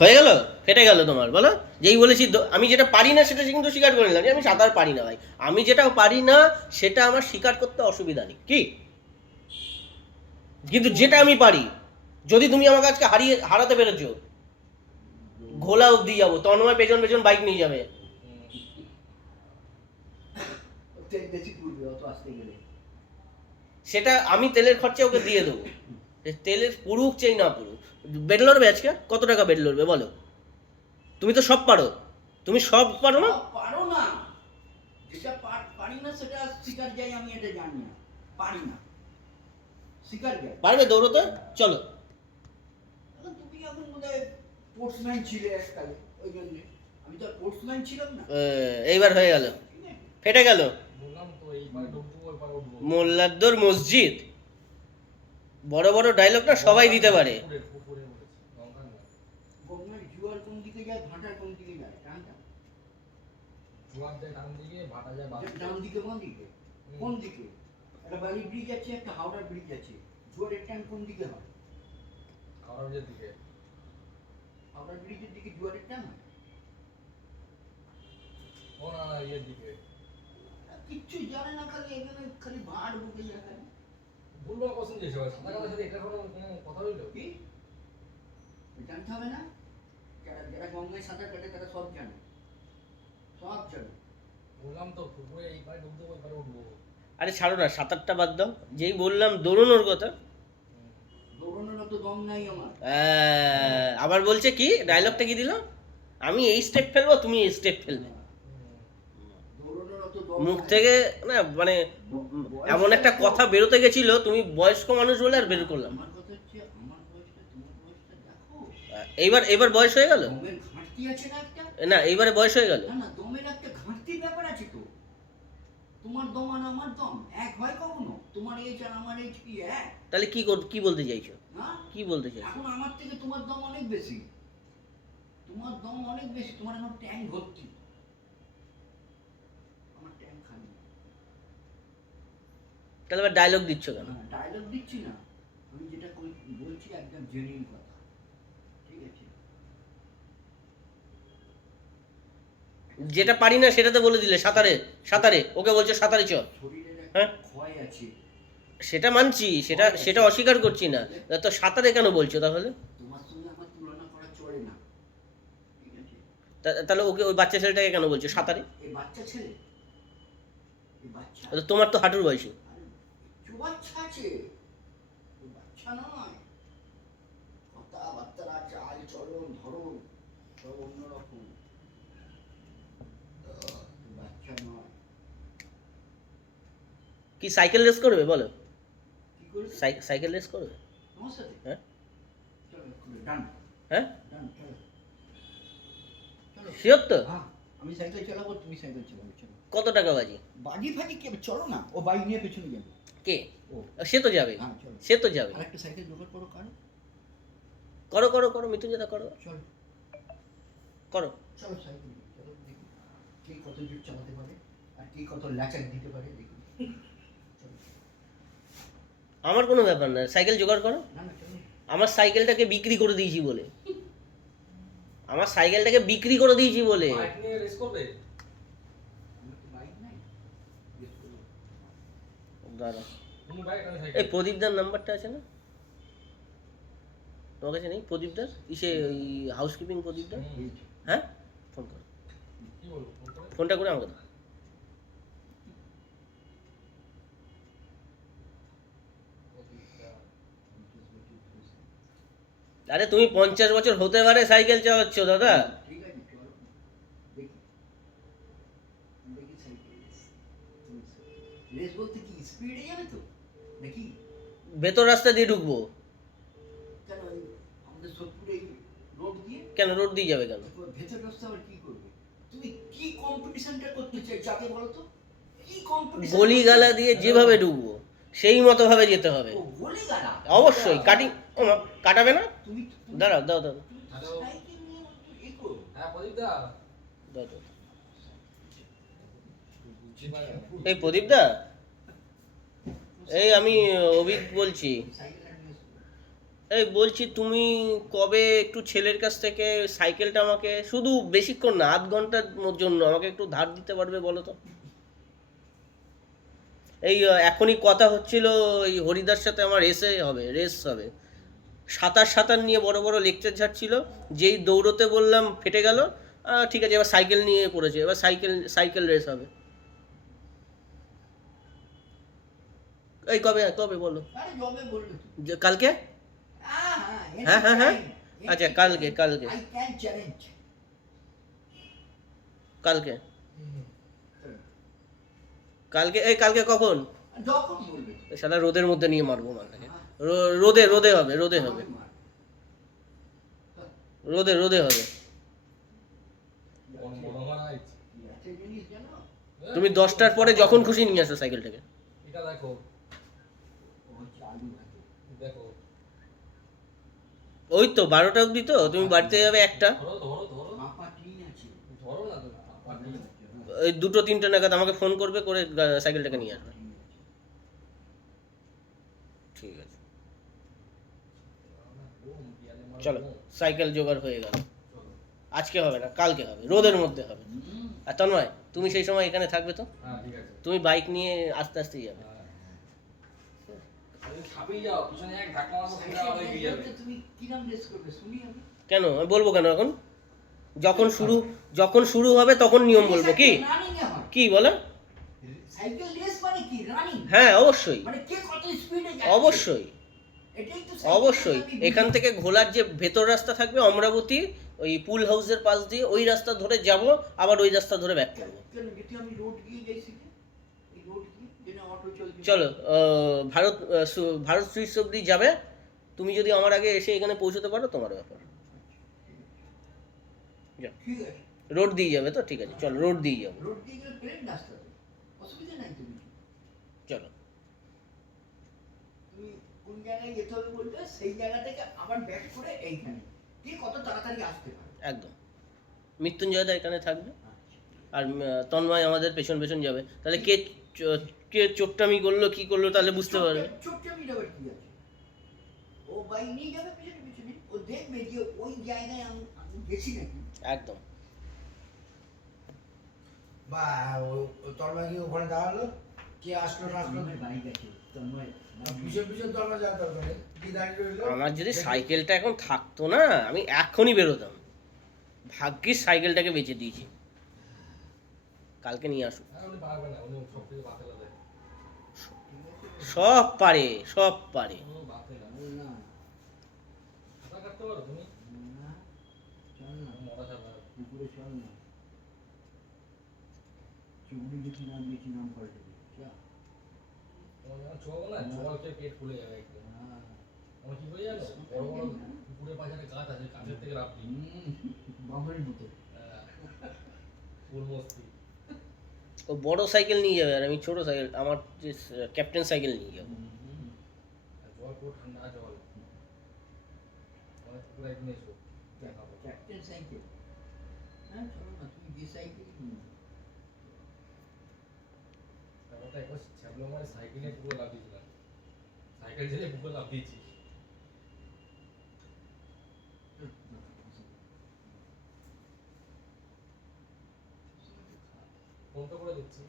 হয়ে গেল? ফেটে গেল তোমার বলো? যেই বলেছি আমি যেটা পারি না সেটা কিন্তু স্বীকার করে নিলাম যে আমি সাঁতার পারি না ভাই। আমি যেটা পারি না সেটা আমার স্বীকার করতে অসুবিধা নেই। কি? কিন্তু যেটা আমি পারি যদি তুমি আমাকে আজকে হারিয়ে হারাতে পেরেছ ঘোলা অবধি যাব তন্ময় পেছন পেছন বাইক নিয়ে যাবে। সেটা আমি তেলের খরচা ওকে দিয়ে দেবো। তেলের পুরুক চাই না পুরুক। বেড লড়বে আজকে? কত টাকা বেড লড়বে বলো? তুমি তো সব পারো। তুমি সব পারো না? পারো না। যেটা পারি না সেটা শিকার যাই আমি এটা জানি না। পারি না। শিকার যাই পারবে দৌড়তে? চলো। তুমি এখন বোধহয় স্পোর্টসম্যান ছিলে এককালে ওই জন্যে। আমি তো স্পোর্টসম্যান ছিলাম না। এইবার হয়ে গেল। ফেটে গেল। মোল্লাদ্দর মসজিদ। বড় বড় ডায়লগ না সবাই দিতে পারে কোন দিকে যায় ভাটার কোন দিকে যায় টানটা জোয়ার যায় ডান দিকে ভাটা যায় বাম দিকে। ডান দিকে কোন দিকে হুম। কোন দিকে একটা বালি ব্রিজ আছে একটা হাওড়া ব্রিজ আছে জুয়ারের টান কোন দিকে হয় হাওড়া ব্রিজের দিকে হাওড়া ব্রিজের দিকে জুয়ারের হয় দিকে কিচ্ছু জানে না খালি এখানে খালি ভাঁড় বুকে যায় সাঁতার কাটার সাথে এটা কোনো কোনো কথা হইল কি? জানতে হবে না? যারা যারা গঙ্গায় সাঁতার কাটে তারা সব জানে। সব জানে। বললাম তো পুকুরে এইবারে ঢুকবো ওইবারে উঠবো। আরে ছাড়ো না সাঁতারটা বাদ দাও। যেই বললাম দৌড়নোর কথা। দৌড়ানোর তো দম নাই আমার। আবার বলছে কি? ডায়লগটা কি দিল? আমি এই স্টেপ ফেলব তুমি এই স্টেপ ফেলবে হুম। দৌড়ানোর তো দম মুখ থেকে না মানে এমন একটা কথা বেরোতে গেছিল তুমি বয়স্ক মানুষ বলে আর বের করলাম। এইবার এবার বয়স হয়ে গেল? না এইবারে বয়স হয়ে গেল। তোমার দম আর আমার দম এক হয় কখনো? তোমার এজ আর আমার এজ কি এক? তাহলে কি কি বলতে চাইছো? কি বলতে চাইছো? এখন আমার থেকে তোমার দম অনেক বেশি। তোমার দম অনেক বেশি তোমার এখন ট্যাঙ্ক ভর্তি আমার ট্যাঙ্ক খালি তাহলে আবার ডায়লগ দিচ্ছ কেন? ডায়লগ দিচ্ছি না। আমি যেটা কই- বলছি একদম জেনুইন কথা। ঠিক আছে? যেটা পারি না সেটাতে বলে দিলে সাঁতারে সাঁতারে ওকে বলছো সাঁতারে চ। হ্যাঁ? ক্ষয় আছে। সেটা মানছি সেটা সেটা অস্বীকার করছি না। তো সাঁতারে কেন বলছো তাহলে? তা- তাহলে ওকে ওই বাচ্চা ছেলেটাকে কেন বলছো? সাঁতারে? তো তোমার তো হাঁটুর বয়সী। বাচ্চা আছে বাচ্চা নয় কথাবার্তা চাল চলন ধরন সব অন্যরকম বাচ্চা নয় কি সাইকেল রেস করবে বলো? কি করবে? সাই- সাইকেল রেস করবে? হ্যাঁ। হ্যাঁ? শিওর তো? হ্যাঁ। আমি সাইকেল চালাবো তুমি সাইকেল চালাবো চলো। কত টাকা বাজি? বাজি ফাজি কে? চলো না ও বাইক নিয়ে পেছনে যাবে। কে? ও। সে তো যাবে। হ্যাঁ চলো। সে তো যাবে। আর একটা সাইকেল জোগাড় করো কারও করো করো করো করো। চলো। করো। চলো সাইকেল চলো দেখি কে কত জোর চালাতে পারে আর কে কত ল্যাচাক দিতে পারে দেখি। আমার কোনো ব্যাপার না সাইকেল জোগাড় করো। আমার সাইকেলটাকে বিক্রি করে দিয়েছি বলে। আমার সাইকেলটাকে বিক্রি করে দিয়েছি বলে। এই প্রদীপদার নাম্বারটা আছে না? তোমার কাছে নেই? প্রদীপদার? ইসে ওই হাউসকিপিং প্রদীপদার? হ্যাঁ? ফোন করে? ফোনটা করে আমাকে দাও আরে তুমি পঞ্চাশ বছর হতে পারে সাইকেল চালাচ্ছ দাদা। ভেতর রাস্তা দিয়ে ঢুকবো। কেন রোড দিয়ে? যাবে কেন? ভেতর রাস্তা আবার কি করবে? তুমি কি কম্পিটিশনটা করতে চাই যাকে বলো তো? কি কম্পিটিশন গলি গালা দিয়ে যেভাবে ঢুকবো। সেই মতো ভাবে যেতে হবে। অবশ্যই কাটিং কাটাবে না? দাঁড়াও দাও দাও হ্যাঁ এই প্রদীপ দা? এই আমি অভিক বলছি। এই বলছি তুমি কবে একটু ছেলের কাছ থেকে সাইকেলটা আমাকে শুধু বেশিক্ষণ না আধ ঘণ্টার জন্য আমাকে একটু ধার দিতে পারবে বলো তো? এই এখনই কথা হচ্ছিল এই হরিদার সাথে আমার রেসে হবে রেস হবে। সাঁতার সাঁতার নিয়ে বড় বড় লেকচার ঝাড়ছিল যেই দৌড়তে বললাম ফেটে গেল ঠিক আছে এবার সাইকেল নিয়ে পড়েছে এবার সাইকেল সাইকেল রেস হবে। এই কবে কবে বলো? কালকে? হ্যাঁ হ্যাঁ, হ্যাঁ, হ্যাঁ। আচ্ছা, কালকে, কালকে। কালকে। কালকে এই কালকে কখন? যখন বলবে। শালা রোদের মধ্যে নিয়ে মারবো রো- রোদে রোদে হবে রোদে হবে। রোদে রোদে হবে। মন- তুমি দশটার পরে যখন খুশি নিয়ে আসো সাইকেলটাকে এটা দেখো। ওই তো বারোটা অবধি তো তুমি বাড়িতে যাবে একটা ধরো ধরো ধরো মাপা টিন আছে ধরো না তুমি পাটি ওই দুটো তিনটে নাগাদ আমাকে ফোন করবে করে সাইকেলটাকে নিয়ে আসবে। ঠিক আছে। চলো সাইকেল জোগাড় হয়ে গেল। আজকে হবে না কালকে হবে রোদের মধ্যে হবে। আর তন্ময় তুমি সেই সময় এখানে থাকবে তো? হ্যাঁ ঠিক আছে। তুমি বাইক নিয়ে আস্তে আস্তেই যাবে। হ্যাঁ। আমি। কেন? আমি বলব কেন এখন? যখন শুরু যখন শুরু হবে তখন নিয়ম বলব কি? কি বলে? মানে হ্যাঁ অবশ্যই। মানে অবশ্যই। অবশ্যই। এখান থেকে ঘোলার যে ভেতর রাস্তা থাকবে অমরাবতী ওই পুল হাউসের পাশ দিয়ে ওই রাস্তা ধরে যাব আবার ওই রাস্তা ধরে ব্যাক করব। চলো ভারত ভারত সুইচ অব্দি যাবে। তুমি যদি আমার আগে এসে এখানে পৌঁছতে পারো তোমার ব্যাপার। যাও। রোড দিয়ে যাবে তো? ঠিক আছে চলো রোড দিয়ে যাব। রোড দিয়ে গেলে প্লেন রাস্তা অসুবিধা নাই তুমি চলো। তুমি কোন জায়গায় যেতে হবে বলবে সেই জায়গা থেকে আবার ব্যাক করে এইখানে। কে কত তাড়াতাড়ি আসতে পারে। একদম। মৃত্যুঞ্জয়দা এখানে থাকবে। আচ্ছা। আর তন্ময় আমাদের পেছন পেছন যাবে। তাহলে কে কে চোট্টামি করল কি করল তাহলে বুঝতে পারবে। ছোট্ট যাবে কি আছে? ও নিয়ে যাবে পিছনে। যে ওই জায়গায় আমি আমি গেছি নাকি একদম বা তন্ময় কি ওখানে দাঁড়াল কে আসলো না আসলো আমার তন্ময় যদি সাইকেলটা এখন থাকতো না। আমি এখনই বেরোতাম। ভাগ্যিস সাইকেলটাকে বেঁচে দিয়েছি। কালকে নিয়ে আসুক সব পারে সব পারে উনি বাতিল না না সাঁতার কাটতে পারো তুমি। না চল না। মোটা সাঁতার পুকুরে চল না। চুগলি দেখি নাম দেখি নাম পাল্টে যা তোমার যখন ছোঁয়াবো না জল পেট ফুলে যাবে একদম। হ্যাঁ। আমার কি বড় বড় পুকুরের পাশে একটা গাছ আছে গাছের থেকে রাখবি। হুম, মতো। ফুল ও বড় সাইকেল নিয়ে যাবে আর আমি ছোট সাইকেল আমার যে ক্যাপ্টেন সাইকেল নিয়ে যাব। জল পুরো ঠান্ডা জল। একদিন এসো দেখাবো ক্যাপ্টেন সাইকেল হ্যাঁ চলো না তুমি যে সাইকেল তারপর তো একবার ছ্যাবলো মানে সাইকেলে পুকুরে লাভ দিয়েছিলাম সাইকেল ছেড়ে পুকুরে লাভ দিয়েছি ফোন তো করে দিচ্ছি